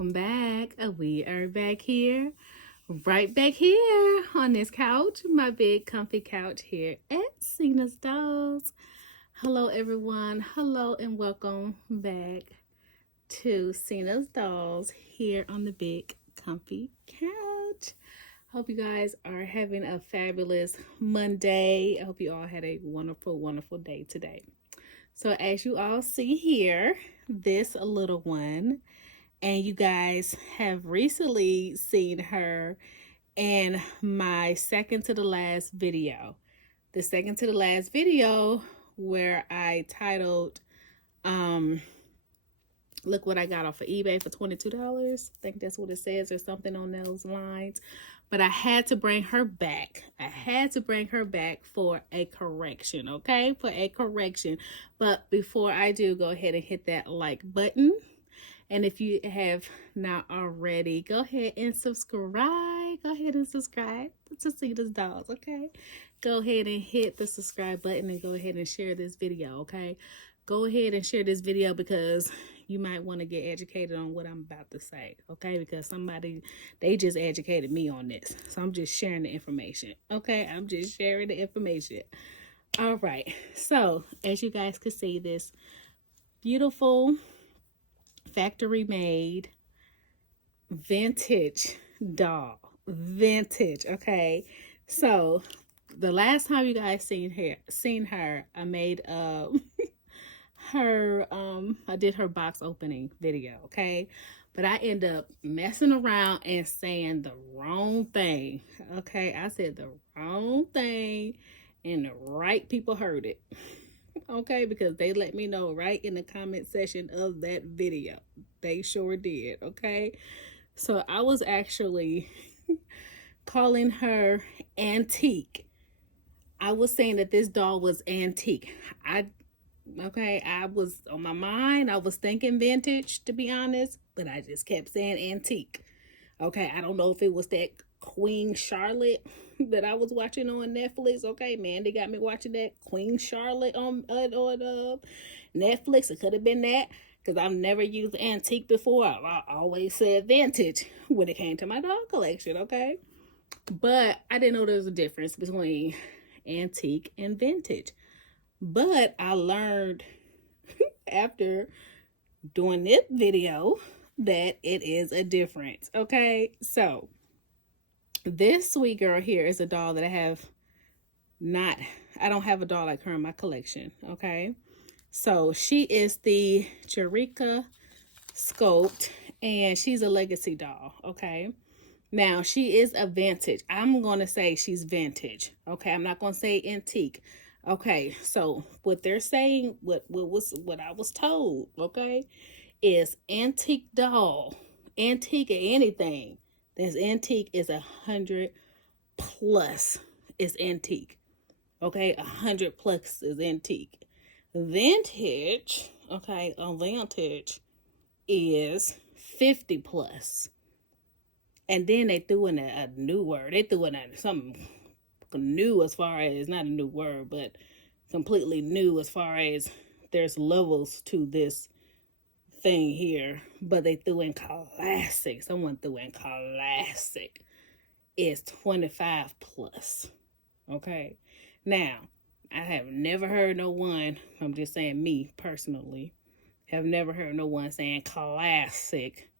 welcome back. We are back here, right back here on this couch, my big comfy couch here at Cena's Dolls. Hello, everyone. Hello, and welcome back to Cena's Dolls here on the big comfy couch. Hope you guys are having a fabulous Monday. I hope you all had a wonderful, wonderful day today. So, as you all see here, this little one, and you guys have recently seen her in my second to the last video. The second to the last video where I titled, look what I got off of eBay for $22. I think that's what it says or something on those lines. But I had to bring her back. I had to bring her back for a correction, okay? For a correction. But before I do, go ahead and hit that like button. And if you have not already, go ahead and subscribe. Go ahead and subscribe to Cena's Dolls, okay? Go ahead and hit the subscribe button and go ahead and share this video, okay? Go ahead and share this video because you might want to get educated on what I'm about to say, okay? Because somebody, they just educated me on this. So I'm just sharing the information, okay? I'm just sharing the information. All right. So as you guys can see, this beautiful factory made vintage doll. Vintage, okay? So the last time you guys seen her, I made I did her box opening video, okay? But I end up messing around and saying the wrong thing, okay? I said the wrong thing and the right people heard it, okay? Because they let me know right in the comment section of that video. They sure did, okay? So I was actually calling her antique. I was saying that this doll was antique. I was on my mind. I was thinking vintage, to be honest, but I just kept saying antique. Okay, I don't know if it was that Queen Charlotte that I was watching on Netflix. Okay, man, they got me watching that Queen Charlotte on Netflix. It could have been that because I've never used antique before. I always said vintage when it came to my doll collection. Okay, but I didn't know there was a difference between antique and vintage. But I learned after doing this video that it is a difference. Okay, so this sweet girl here is a doll that I don't have a doll like her in my collection. Okay, so she is the Jerrica Sculpt, and she's a legacy doll. Okay, now she is a vintage. I'm gonna say she's vintage. Okay, I'm not gonna say antique. Okay, so what they're saying, what I was told, okay, is antique doll, antique or anything that's antique is 100 plus is antique. Okay, 100 plus is antique. Vintage, okay, a vintage is 50 plus. And then they threw in a new word. They threw in something new as far as, not a new word, but completely new as far as there's levels to this thing here. But they threw in classic. Someone threw in classic. It's 25 plus. Okay. Now, I have never heard no one, I'm just saying me personally, have never heard no one saying classic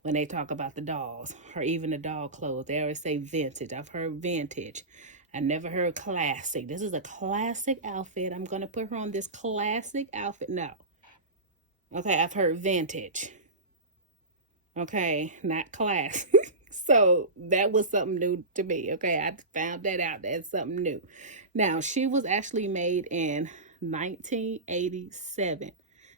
when they talk about the dolls or even the doll clothes. They always say vintage. I've heard vintage. I never heard classic. This is a classic outfit. I'm going to put her on this classic outfit. No. Okay, I've heard vintage. Okay, not classic. So that was something new to me. Okay, I found that out. That's something new. Now, she was actually made in 1987.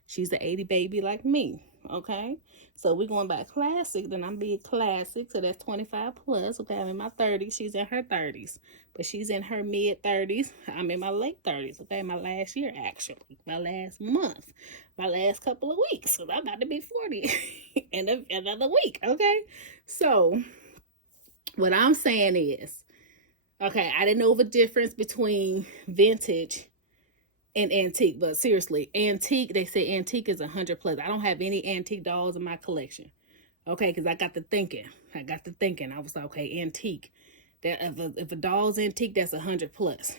She's an 80 baby like me. Okay, so we're going by classic. Then I'm being classic, so that's 25 plus. Okay, I'm in my 30s. She's in her 30s, but she's in her mid 30s. I'm in my late 30s. Okay, my last year actually, my last month, my last couple of weeks. So I'm about to be 40 in another week. Okay, so what I'm saying is, okay, I didn't know the difference between vintage and antique, but seriously, antique, they say antique is 100 plus. I don't have any antique dolls in my collection. Okay, because I got to thinking. I was like, okay, antique. That if a doll's antique, that's 100 plus.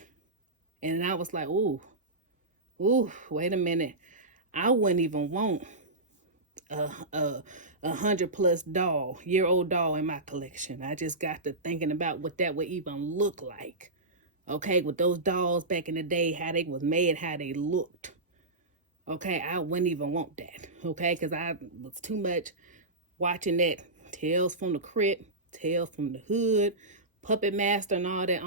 And I was like, ooh, wait a minute. I wouldn't even want a 100 plus doll, year-old doll in my collection. I just got to thinking about what that would even look like. Okay, with those dolls back in the day, how they was made, how they looked. Okay, I wouldn't even want that. Okay, because I was too much watching that Tales from the Crypt, Tales from the Hood, Puppet Master, and all that.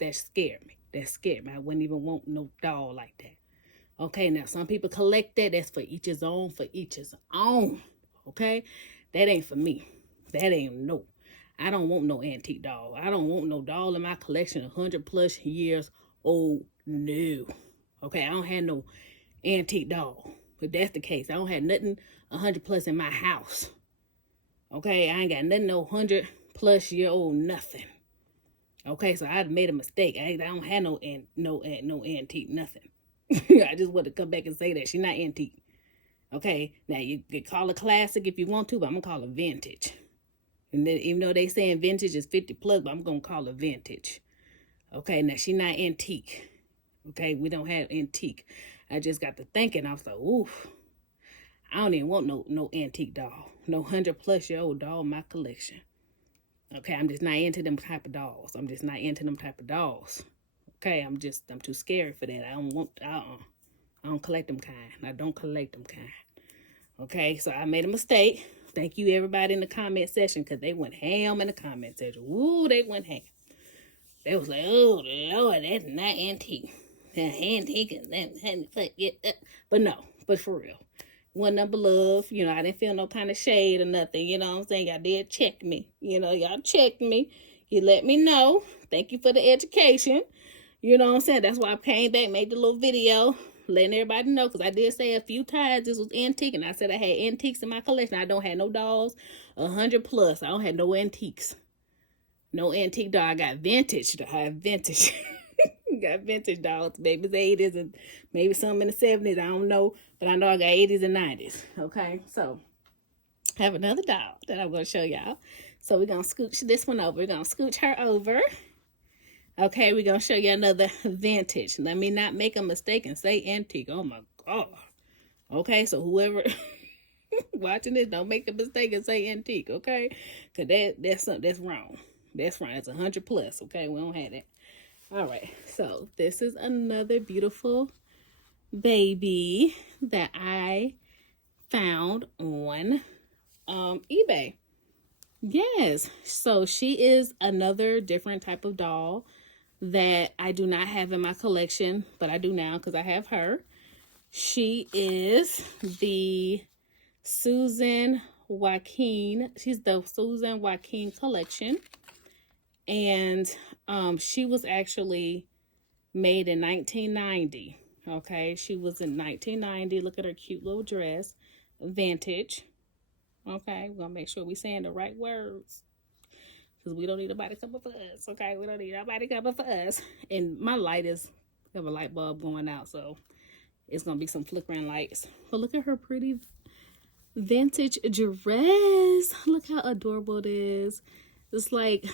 That scared me. That scared me. I wouldn't even want no doll like that. Okay, now some people collect that. That's for each his own, Okay, that ain't for me. That ain't no. I don't want no antique doll. I don't want no doll in my collection 100 plus years old. No. Okay, I don't have no antique doll. If that's the case, I don't have nothing 100 plus in my house. Okay, I ain't got nothing no 100 plus year old nothing. Okay, so I made a mistake. I don't have no antique nothing. I just want to come back and say that she's not antique. Okay, now you can call it classic if you want to, but I'm gonna call it vintage. And then, even though they saying vintage is 50 plus, but I'm gonna call it vintage. Okay, now she not antique. Okay, we don't have antique. I just got to thinking. I was like, oof, I don't even want no antique doll, no 100 plus year old doll in my collection. Okay, I'm just not into them type of dolls. Okay, I'm too scared for that. I don't collect them kind. I don't collect them kind. Okay, so I made a mistake. Thank you everybody in the comment section, because they went ham in the comment section. Ooh, they went ham. They was like, oh Lord, that's not antique. Antique is that. But for real. One number love, I didn't feel no kind of shade or nothing, you know what I'm saying? Y'all did check me. Y'all checked me. You let me know. Thank you for the education. You know what I'm saying? That's why I came back, made the little video, letting everybody know, because I did say a few times this was antique, and I said I had antiques in my collection. I don't have no dolls, 100 plus. I don't have no antiques. No antique doll. I got vintage. I have vintage. Got vintage dolls, maybe the 80s and maybe some in the 70s. I don't know, but I know I got 80s and 90s. Okay, so I have another doll that I'm going to show y'all. So we're going to scooch this one over. We're going to scooch her over. Okay, we're going to show you another vintage. Let me not make a mistake and say antique. Oh my God. Okay, so whoever watching this, don't make a mistake and say antique, okay? Because that's wrong. That's wrong. It's 100 plus, okay? We don't have that. All right, so this is another beautiful baby that I found on eBay. Yes, so she is another different type of doll that I do not have in my collection, but I do now because I have her. She is the Susan Joaquin. She's the Susan Joaquin collection. And she was actually made in 1990. Okay, she was in 1990. Look at her cute little dress. Vintage. Okay, we're going to make sure we're saying the right words, because we don't need nobody coming for us. Okay, we don't need nobody coming for us. And my light I have a light bulb going out, so it's going to be some flickering lights. But look at her pretty vintage dress. Look how adorable it is. It's like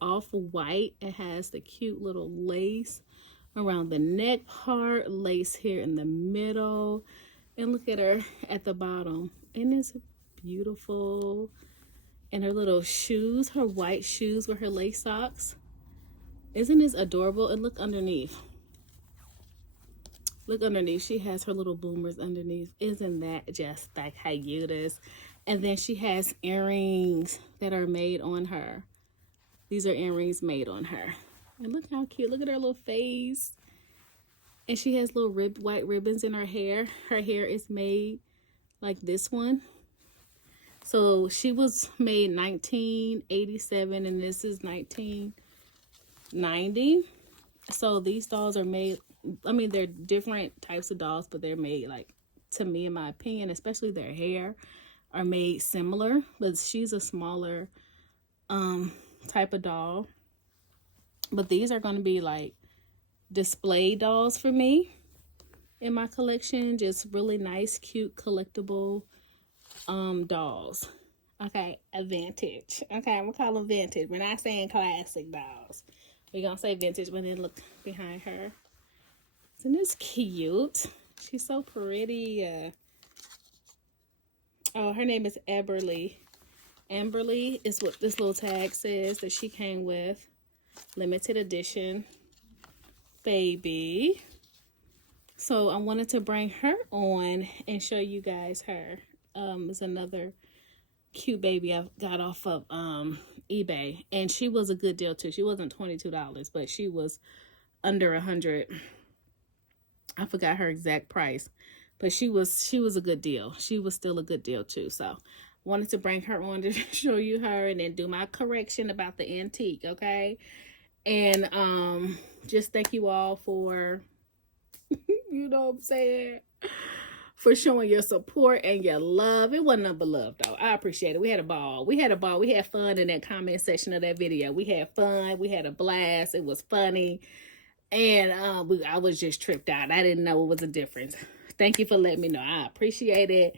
off-white. It has the cute little lace around the neck part, lace here in the middle, and look at her at the bottom. And it's beautiful. And her little shoes, her white shoes with her lace socks. Isn't this adorable? And look underneath. Look underneath. She has her little bloomers underneath. Isn't that just like how cute it is? And then she has earrings that are made on her. These are earrings made on her. And look how cute. Look at her little face. And she has little white ribbons in her hair. Her hair is made like this one. So she was made 1987 and this is 1990. So these dolls are made, I mean, they're different types of dolls, but they're made, like, to me, in my opinion, especially their hair, are made similar. But she's a smaller type of doll. But these are going to be like display dolls for me in my collection. Just really nice, cute, collectible dolls. Okay, a vintage. Okay, I'm gonna call them vintage. We're not saying classic dolls. We're gonna say vintage, but then look behind her. Isn't this cute? She's so pretty. Oh, her name is Amberly. Amberly is what this little tag says that she came with. Limited edition baby. So I wanted to bring her on and show you guys her. It's another cute baby I got off of eBay, and she was a good deal too. She wasn't $22, but she was under 100. I forgot her exact price, but she was a good deal. She was still a good deal too. So wanted to bring her on to show you her and then do my correction about the antique. Okay, and just thank you all for you know what I'm saying, for showing your support and your love. It wasn't nothing but love, though. I appreciate it. We had a ball. We had a ball. We had fun in that comment section of that video. We had fun. We had a blast. It was funny. And I was just tripped out. I didn't know it was a difference. Thank you for letting me know. I appreciate it.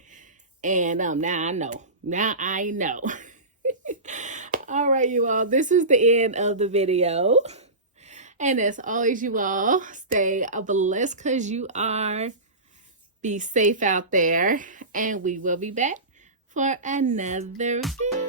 And now I know. Now I know. All right, you all. This is the end of the video. And as always, you all, stay blessed because you are. Be safe out there. And we will be back for another video.